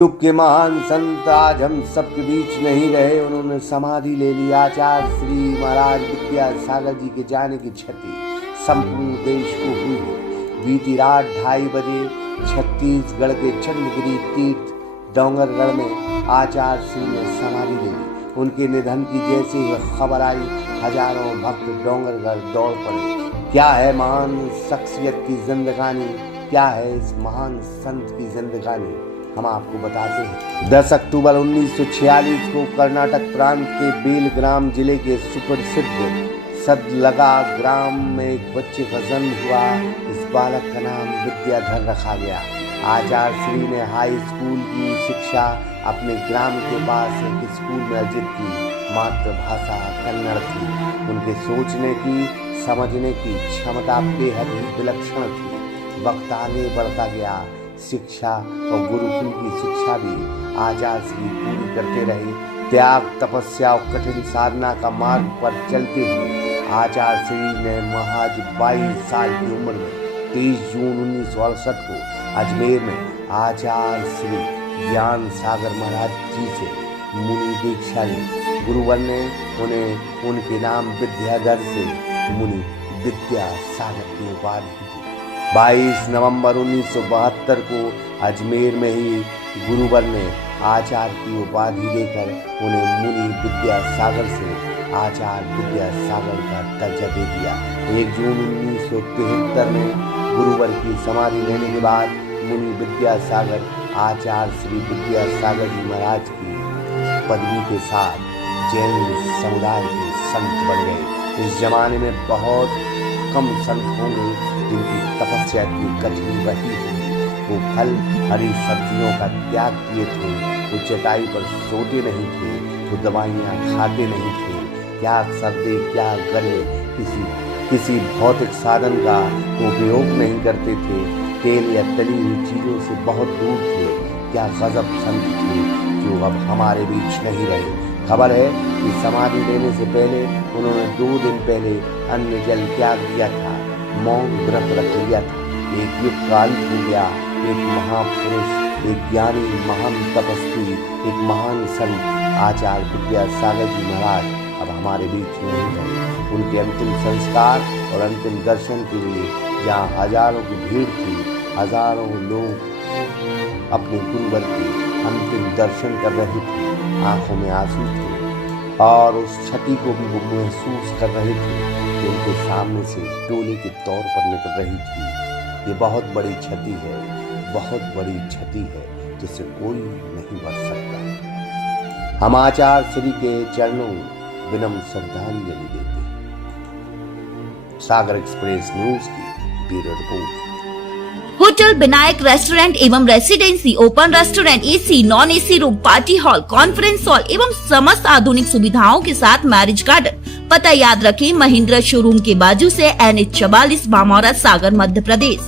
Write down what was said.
युग के महान संत आज हम सबके बीच नहीं रहे। उन्होंने समाधि ले ली। आचार्य श्री महाराज विद्यासागर जी के जाने की क्षति संपूर्ण देश को हुई है। बीती रात 2:30 बजे छत्तीसगढ़ के चंद्रगिरी तीर्थ डोंगरगढ़ में आचार्य श्री ने समाधि ले ली। उनके निधन की जैसे ही खबर आई, हजारों भक्त डोंगरगढ़ दौड़ पड़े। क्या है महान शख्सियत की जिंदगानी, क्या है इस महान संत की जिंदगानी, हम आपको बताते हैं। 10 अक्टूबर 1946 को कर्नाटक प्रांत के बेलग्राम जिले के सुप्रसिद्ध सदलगा ग्राम में एक बच्चे का जन्म हुआ। इस बालक का नाम विद्याधर रखा गया। आचार्य श्री ने हाई स्कूल की शिक्षा अपने ग्राम के पास एक स्कूल में अर्जित की। मातृभाषा कन्नड़ थी। उनके सोचने की, समझने की क्षमता बेहद ही विलक्षण थी। वक्त आगे बढ़ता गया। शिक्षा और गुरुकुल की शिक्षा भी आचार्य श्री पूरी करते रहे। त्याग, तपस्या और कठिन साधना का मार्ग पर चलते हुए आचार्य श्री ने महज 22 साल की उम्र में 23 जून 1968 को अजमेर में आचार्य श्री ज्ञान सागर महाराज जी से मुनि दीक्षा ली। गुरुवर ने उन्हें उनके नाम विद्याधर से मुनि विद्यासागर की उपाधि दी। 22 नवंबर 1972 को अजमेर में ही गुरुवर ने आचार्य की उपाधि देकर उन्हें मुनि विद्यासागर से आचार्य विद्यासागर का दर्जा दे दिया। 1 जून 1973 में गुरुवर की समाधि लेने के बाद मुनि विद्यासागर आचार्य श्री विद्यासागर जी महाराज की पदवी के साथ जैन समुदाय के संत बन गए। इस जमाने में बहुत कम संत होंगे जिनकी तपस्या इतनी कठिन रही होगी। वो फल हरी सब्जियों का त्याग किए थे। वो चटाई पर सोते नहीं थे। वो दवाइयाँ खाते नहीं थे। क्या सर्दे, क्या गर्मी, किसी भौतिक साधन का उपयोग नहीं करते थे। तेल या तली हुई चीज़ों से बहुत दूर थे। क्या गजब संत थे जो अब हमारे बीच नहीं रहे। खबर है कि समाधि लेने से पहले उन्होंने 2 दिन पहले अन्न जल त्याग दिया था। मौन व्रत रख लिया था। एक युग का अंत हो गया। एक महापुरुष, एक ज्ञानी, महान तपस्वी, एक महान संत आचार्य विद्यासागर जी महाराज अब हमारे बीच में नहीं रहे। उनके अंतिम संस्कार और अंतिम दर्शन के लिए जहाँ हजारों की भीड़ थी, हजारों लोग अपने गुरुवर के अंतिम दर्शन कर रहे थे। आंखों में आंसू थे और उस क्षति को भी वो महसूस कर रहे थे जो उनके सामने से टोले के तौर पर निकल रही थी। ये बहुत बड़ी क्षति है, बहुत बड़ी क्षति है जिसे कोई नहीं बच सकता। हम आचार्य श्री के चरणों विनम्र श्रद्धांजलि देते हैं। सागर एक्सप्रेस न्यूज की bureau report. Hotel Vinayak restaurant एवं residency, open restaurant, AC, non AC room, party hall, conference hall एवं समस्त आधुनिक सुविधाओं के साथ मैरिज गार्डन। पता याद रखें, महिंद्रा शोरूम के बाजू से NH 44 बामौरा, सागर, मध्य प्रदेश।